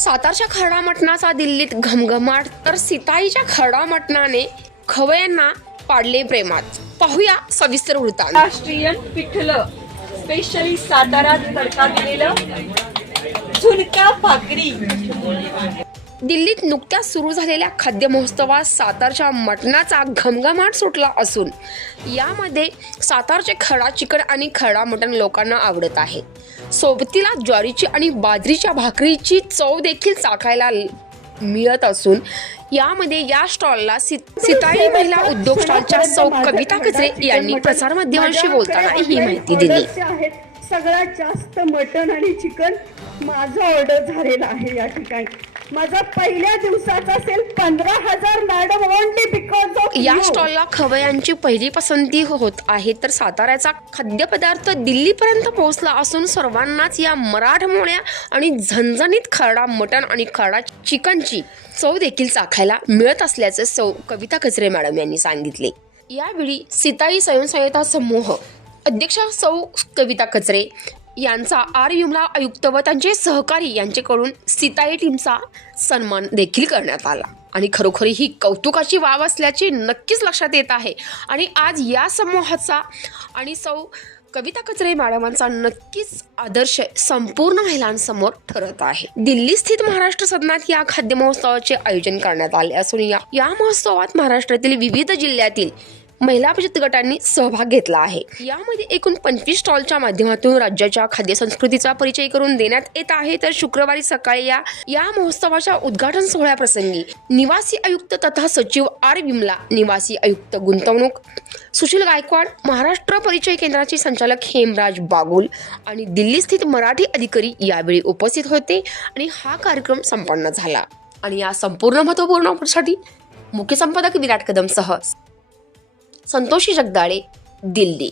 सातारच्या खरडा मटणाचा दिल्लीत घमघमाट तर सिताईच्या खरडा मटणाने खवयांना पाडले प्रेमात. पाहूया सविस्तर वृत्तांत. राष्ट्रीयन पिठलं स्पेशली सातारात तडका दिलेलं झुणका भाकरी दिल्लीत नुकत्याच सुरू झालेल्या खाद्य महोत्सवात सातारच्या मटणाचा घमघमाट सुटला असून यामध्ये सातारचे खडा चिकन आणि खडा मटण लोकांना आवडत आहे. सोबतीला ज्वारीची आणि बाजरीच्या भाकरीची चव देखील चाखायला मिळत असून यामध्ये या स्टॉलला सिताई महिला उद्योग स्टॉलच्या सौ कविता कचरे यांनी प्रसारमाध्यमांशी बोलताना ही माहिती दिली. सगळ्यात जास्त मटण आणि चिकन माझं ऑर्डर झालेलं आहे या ठिकाणी. माझा पहिल्या दिवसाचा असेल पंधरा हजार मॅडम ओनली बिकॉज ऑफ या स्टॉलला खवयांची पहिली पसंती होत आहे तर साताऱ्याचा खाद्यपदार्थ दिल्लीपर्यंत पोहोचला असून सर्वांनाच या मराठमोळ्या आणि झणझणीत खरडा मटण आणि खरडा चिकनची चव देखील चाखायला मिळत असल्याचे सौ कविता कचरे मॅडम यांनी सांगितले. यावेळी सीताई स्वयंसहायता समूह अध्यक्षा सौ कविता कचरे यांचा आर विमला आयुक्त व त्यांचे सहकारी यांच्याकडून सीताई टीमचा सन्मान देखील करण्यात आला. आणि खरोखरी ही कौतुकाची वाव असल्याचे नक्कीच लक्षात येत आहे. आणि आज या समूहाचा आणि सौ कविता कचरे मॅडमांचा नक्कीच आदर्श संपूर्ण महिलांसमोर ठरत आहे. दिल्ली स्थित महाराष्ट्र सदनात या खाद्य महोत्सवाचे आयोजन करण्यात आले असून या या महोत्सवात महाराष्ट्रातील विविध जिल्ह्यातील महिला बचत गटांनी सहभाग घेतला आहे. यामध्ये एकूण पंचवीस स्टॉलच्या माध्यमातून राज्याच्या खाद्य संस्कृतीचा परिचय करून देण्यात येत आहे. तर शुक्रवारी सकाळी या या महोत्सवाच्या उद्घाटन सोहळ्याप्रसंगी निवासी आयुक्त तथा सचिव आर विमला निवासी आयुक्त गुंतवणूक सुशील गायकवाड महाराष्ट्र परिचय केंद्राचे संचालक हेमराज बागुल आणि दिल्ली स्थित मराठी अधिकारी यावेळी उपस्थित होते आणि हा कार्यक्रम संपन्न झाला. आणि या संपूर्ण महत्त्वपूर्ण मुख्य संपादक विराट कदमसह संतोषी जगदाळे दिल्ली.